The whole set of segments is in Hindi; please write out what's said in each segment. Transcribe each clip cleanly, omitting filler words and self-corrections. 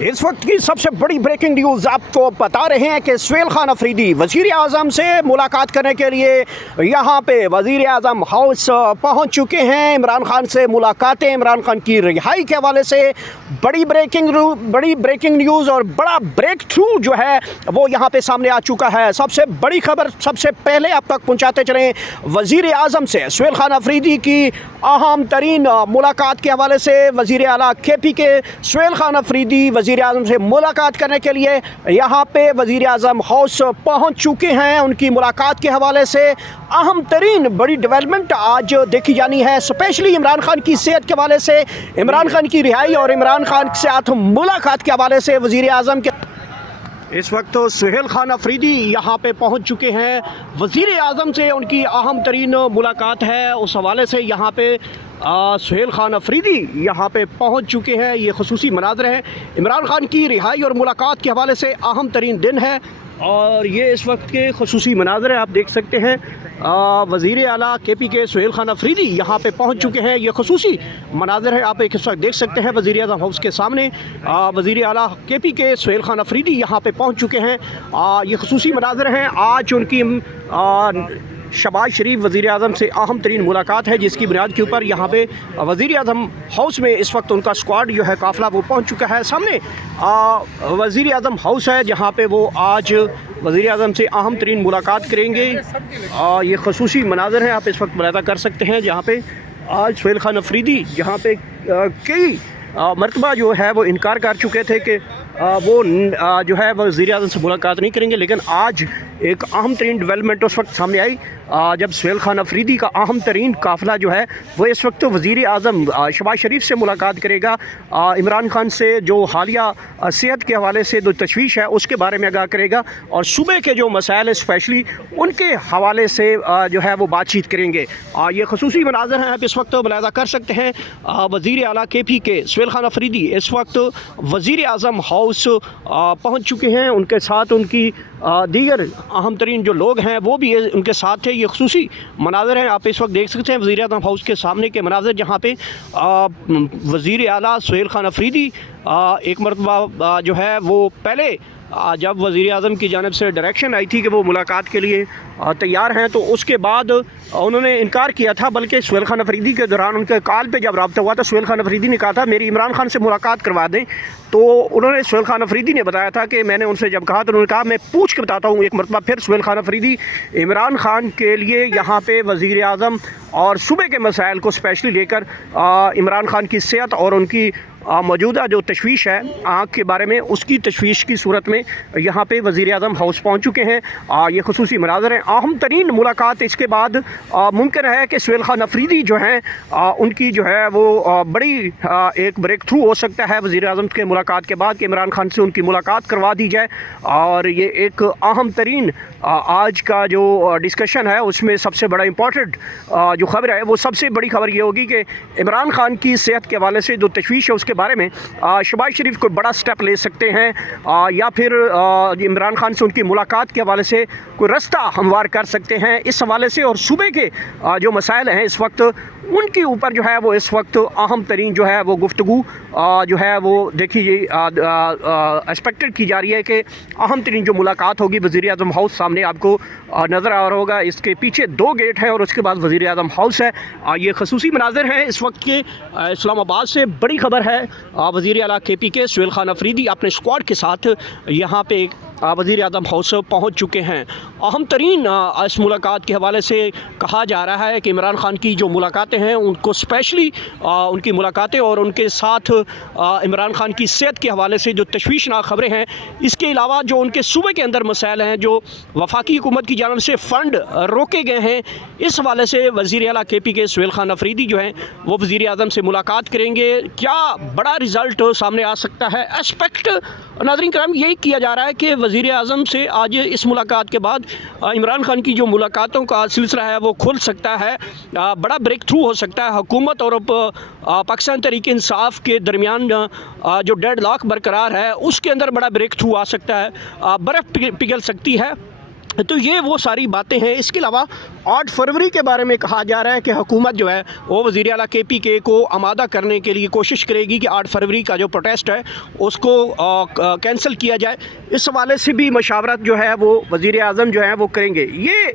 इस वक्त की सबसे बड़ी ब्रेकिंग न्यूज़ आपको बता रहे हैं कि सुहेल खान अफरीदी वज़ीर आज़म से मुलाकात करने के लिए यहाँ पे वज़ीर आज़म हाउस पहुँच चुके हैं। इमरान खान से मुलाकातें, इमरान खान की रिहाई के हवाले से बड़ी ब्रेकिंग न्यूज़ और बड़ा ब्रेक थ्रू जो है वो यहाँ पे सामने आ चुका है। सबसे बड़ी खबर सबसे पहले आप तक पहुँचाते चलें। वज़ीर आज़म से सुहेल खान अफरीदी की अहम तरीन मुलाकात के हवाले से वज़ीर आला KP के सुहेल खान अफरीदी वज़ीर आज़म से मुलाकात करने के लिए यहाँ पे वज़ीर आज़म हाउस पहुँच चुके हैं। उनकी मुलाकात के हवाले से अहम तरीन बड़ी डेवलपमेंट आज देखी जानी है, स्पेशली इमरान खान की सेहत के हवाले से, इमरान खान की रिहाई और इमरान खान के साथ मुलाकात के हवाले से वज़ीर आज़म के इस वक्त तो सुहेल खान अफरीदी यहाँ पे पहुँच चुके हैं। वज़ीर आज़म से उनकी अहम तरीन मुलाकात है, उस हवाले से यहाँ पे सुहेल खान अफरीदी यहाँ पे पहुँच चुके हैं। ये ख़ुसूसी मनाज़र हैं, इमरान खान की रिहाई और मुलाकात के हवाले से अहम तरीन दिन है और ये इस वक्त के ख़ुसूसी मनाज़र हैं। आप देख सकते हैं वज़ीर आला KP के सुहेल खान अफरीदी यहाँ पे पहुँच चुके हैं। ये ख़ुसूसी मनाज़र है, आप एक इस वक्त देख सकते हैं वज़ीर आज़म हाउस के सामने वज़ीर आला KP के सुहेल खान अफरीदी यहाँ पे पहुँच चुके हैं। ये ख़ुसूसी मनाज़र हैं। आज उनकी शहबाज शरीफ वज़ीर आज़म से अहम तरीन मुलाकात है, जिसकी बुनियाद के ऊपर यहाँ पे वज़ीर आज़म हाउस में इस वक्त उनका स्क्वाड जो है काफ़िला वो पहुँच चुका है। सामने वज़ीर आज़म हाउस है जहाँ पे वो आज वज़ीर आज़म से अहम तरीन मुलाकात करेंगे। ये ख़ुसूसी मनाज़र हैं, आप इस वक्त मुलाज़ा कर सकते हैं जहाँ पे आज सुहेल खान अफरीदी जहाँ पे कई मरतबा जो है वो इनकार कर चुके थे कि वो जो है वज़ीर आज़म से मुलाकात नहीं करेंगे, लेकिन आज एक अहम तरीन डेवलपमेंट उस वक्त सामने आई जब सुहेल खान अफरीदी का अहम तरीन काफ़िला जो है वो इस वक्त वज़ीर आज़म शहबाज शरीफ से मुलाकात करेगा। इमरान खान से जो हालिया सेहत के हवाले से जो तशवीश है उसके बारे में आगाह करेगा और सुबह के जो मसाइल है स्पेशली उनके हवाले से जो है वो बातचीत करेंगे। ये ख़ुसूसी मनाज़र हैं, आप इस वक्त मुलाज़ा कर सकते हैं। वज़ीर आला KP के सुहेल खान अफरीदी इस वक्त वज़ीर आज़म हाउस पहुँच चुके हैं। उनके साथ उनकी दीगर अहम तरीन जो लोग हैं वो भी उनके साथ थे। ये ख़ुसूसी मनाज़र हैं, आप इस वक्त देख सकते हैं वज़ीर आज़म हाउस के सामने के मनाज़र जहाँ पे वज़ीर आला सुहेल खान अफरीदी एक मरतबा जो है वो पहले जब वज़ीर आज़म की जानिब से डायरेक्शन आई थी कि वो मुलाकात के लिए तैयार हैं, तो उसके बाद उन्होंने इनकार किया था। बल्कि सुहेल खान अफरीदी के दौरान उनके कॉल पे जब रब्ता हुआ तो सुहेल खान अफरीदी ने कहा था मेरी इमरान खान से मुलाकात करवा दें। तो उन्होंने सुहेल खान अफरीदी ने बताया था कि मैंने उनसे जब कहा तो उन्होंने कहा मैं पूछ के बताता हूँ। एक मरतबा फिर सुहेल खान अफरीदी इमरान खान के लिए यहाँ पे वज़ीर आज़म और सूबे के मसाइल को स्पेशली लेकर इमरान खान की सेहत और उनकी मौजूदा जो तशवीश है आँख के बारे में, उसकी तशवीश की सूरत में यहाँ पे वज़ीर आज़म हाउस पहुँच चुके हैं। ये ख़ुसूसी मनाज़र हैं। अहम तरीन मुलाकात इसके बाद मुमकिन है कि सुहेल खान अफरीदी जो हैं उनकी जो है वो बड़ी एक ब्रेक थ्रू हो सकता है वज़ीर आज़म के मुलाकात के बाद कि इमरान खान से उनकी मुलाकात करवा दी जाए। और ये एक अहम तरीन आज का जो डिस्कशन है उसमें सबसे बड़ा इम्पॉर्टेंट जो खबर है वो सबसे बड़ी खबर ये होगी कि इमरान खान की सेहत के हवाले से जो तशवीश है उसके बारे में शहबाज शरीफ कोई बड़ा स्टेप ले सकते हैं या फिर इमरान खान से उनकी मुलाकात के हवाले से कोई रास्ता हमवार कर सकते हैं। इस हवाले से और सूबे के जो मसाइल हैं इस वक्त उनके ऊपर जो है वो इस वक्त अहम तरीन जो है वो गुफ्तगू जो है वो देखिए एक्सपेक्टेड की जा रही है कि अहम तरीन जो मुलाकात होगी वज़ीर आज़म हाउस सामने आपको नज़र आ रहा होगा। इसके पीछे 2 गेट है और उसके बाद वज़ीर आज़म हाउस है। ये ख़ुसूसी मनाज़र हैं इस वक्त के। इस्लामाबाद से बड़ी खबर है, वज़ीर आला KP के सुहेल खान अफरीदी अपने स्क्वाड के साथ यहाँ पे वज़ीर आज़म हाउस पहुँच चुके हैं। अहम तरीन इस मुलाकात के हवाले से कहा जा रहा है कि इमरान खान की जो मुलाकातें हैं उनको स्पेशली उनकी मुलाकातें और उनके साथ इमरान खान की सेहत के हवाले से जो तशवीशनाक ख़बरें हैं, इसके अलावा जो उनके सूबे के अंदर मसाइल हैं, जो वफाकी हुकूमत की जानिब से फ़ंड रोके गए हैं, इस हवाले से वज़ीर आला KP के सुहेल खान अफरीदी जो हैं वो वज़ीर आज़म से मुलाकात करेंगे। क्या बड़ा रिज़ल्ट सामने आ सकता है? एस्पेक्ट नाज़रीन कराम यही किया जा रहा है कि वज़ीर आज़म से आज इस मुलाकात के बाद इमरान खान की जो मुलाकातों का सिलसिला है वो खुल सकता है, बड़ा ब्रेक थ्रू हो सकता है। हुकूमत और पाकिस्तान तहरीक इंसाफ के दरमियान जो डेडलॉक बरकरार है उसके अंदर बड़ा ब्रेक थ्रू आ सकता है, बर्फ़ पिघल सकती है। तो ये वो सारी बातें हैं। इसके अलावा 8 फरवरी के बारे में कहा जा रहा है कि हुकूमत जो है वो वज़ीर आला KPK को आमादा करने के लिए कोशिश करेगी कि 8 फरवरी का जो प्रोटेस्ट है उसको कैंसिल किया जाए। इस हवाले से भी मशावरत जो है वो वज़ीर आज़म जो है वो करेंगे। ये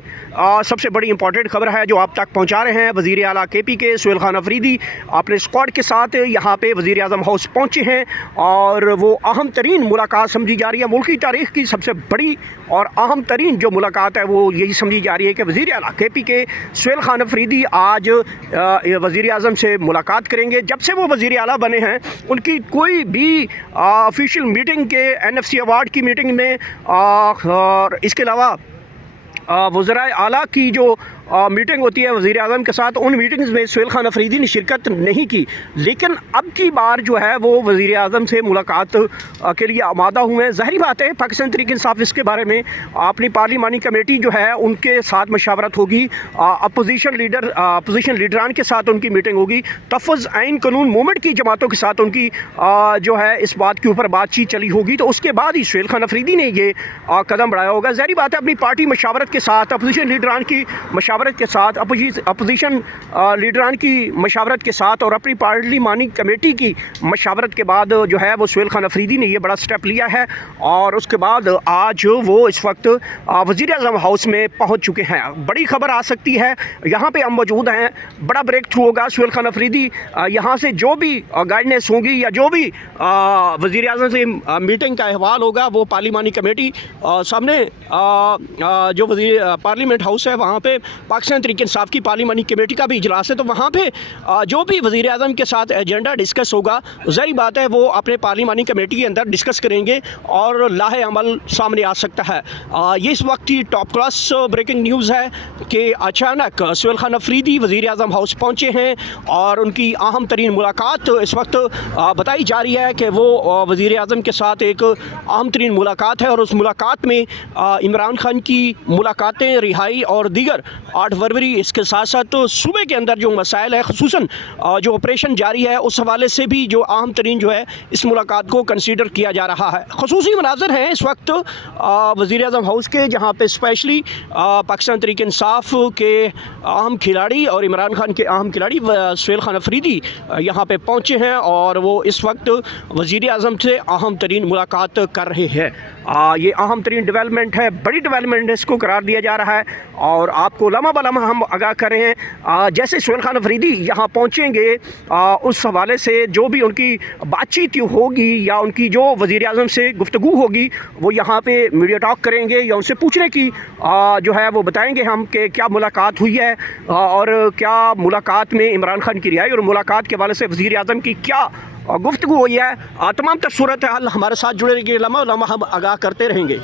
सबसे बड़ी इंपॉर्टेंट खबर है जो आप तक पहुँचा रहे हैं। वज़ीर आला KPK सुहेल खान अफरीदी अपने स्क्वाड के साथ यहाँ पे वज़ीर आज़म हाउस पहुँचे हैं और वो अहम तरीन मुलाकात समझी जा रही है। मुल्क की तारीख़ की सबसे बड़ी और अहम तरीन जो मुलाकात है वो यही समझी जा रही है कि वज़ीर आला KPK सुहेल खान अफरीदी आज वज़ीर आज़म से मुलाकात करेंगे। जब से वो वज़ीर आला बने हैं उनकी कोई भी ऑफिशियल मीटिंग के NFC अवार्ड की मीटिंग में और इसके अलावा वज़राए आला की जो मीटिंग होती है वज़ीर आज़म के साथ, उन मीटिंग्स में सुहेल खान अफरीदी ने शिरकत नहीं की। लेकिन अब की बार जो है वो वज़ीर आज़म से मुलाकात के लिए आमादा हुए हैं। ज़ाहिर बात है पाकिस्तान तहरीक इंसाफ इसके बारे में अपनी पार्लिमानी कमेटी जो है उनके साथ मशावरत होगी, अपोजिशन लीडरान के साथ उनकी मीटिंग होगी, तहफ़्फ़ुज़ आइन कानून मूवमेंट की जमातों के साथ उनकी जो है इस बात के ऊपर बातचीत चली होगी। तो उसके बाद ही सुहेल खान अफरीदी ने ये कदम बढ़ाया होगा। ज़ाहिर बात है अपनी पार्टी मशावरत के साथ, अपोजिशन लीडरान की मशावरत के साथ, अपोजिशन लीडरान की मशावरत के साथ और अपनी पार्लिमानी कमेटी की मशावरत के बाद जो है वो सुहेल खान अफरीदी ने ये बड़ा स्टेप लिया है और उसके बाद आज वो इस वक्त वज़ीर आज़म हाउस में पहुंच चुके हैं। बड़ी खबर आ सकती है, यहाँ पे हम मौजूद हैं, बड़ा ब्रेक थ्रू होगा। सुहेल खान अफरीदी यहाँ से जो भी गाइडेंस होगी या जो भी वज़ीर आज़म से मीटिंग का अहवाल होगा वो पार्लिमानी कमेटी सामने जो पार्लियामेंट हाउस है वहाँ पे पाकिस्तान तहरीक इंसाफ की पार्लिमानी कमेटी का भी इजलास है। तो वहाँ पे जो भी वज़ीर आज़म के साथ एजेंडा डिस्कस होगा ज़ाहिर बात है वो अपने पार्लिमानी कमेटी के अंदर डिस्कस करेंगे और लाहे अमल सामने आ सकता है। ये इस वक्त की टॉप क्लास ब्रेकिंग न्यूज़ है कि अचानक सुहेल खान अफरीदी वज़ीर आज़म हाउस पहुँचे हैं और उनकी अहम तरीन मुलाकात इस वक्त बताई जा रही है कि वो वज़ीर आज़म के साथ एक अहम तरीन मुलाकात है और उस मुलाकात में इमरान खान की मुलाकातें, रिहाई और दीगर 8 फरवरी, इसके साथ साथ तो सूबे के अंदर जो मसाइल है ख़ुसूसन जो ऑपरेशन जारी है उस हवाले से भी जो अहम तरीन जो है इस मुलाकात को कंसीडर किया जा रहा है। ख़ुसूसी मनाज़र हैं इस वक्त वज़ीर आज़म हाउस के, जहाँ पे स्पेशली पाकिस्तान तहरीक इंसाफ के अहम खिलाड़ी और इमरान खान के अहम खिलाड़ी सुहेल खान अफरीदी यहाँ पे पहुँचे हैं और वो इस वक्त वज़ीर आज़म से अहम तरीन मुलाकात कर रहे हैं। ये अहम तरीन डेवलपमेंट है, बड़ी डेवलपमेंट इसको करार दिया जा रहा है और आपको लम्हा बलम्हा हम आगाह कर रहे हैं। जैसे सुहेल खान अफरीदी यहाँ पहुँचेंगे उस हवाले से जो भी उनकी बातचीत होगी या उनकी जो वज़ीर आज़म से गुफ्तगू होगी वो यहाँ पे मीडिया टॉक करेंगे या उनसे पूछने की जो है वो बताएंगे हम कि क्या मुलाकात हुई है और क्या मुलाकात में इमरान खान की रिहाई और मुलाकात के हवाले से वज़ीर आज़म की क्या गुफ्तगू हुई है। तमाम तर सूरत हाल हमारे साथ जुड़े रहिए, लम्हा लम्हा हम आगाह करते रहेंगे।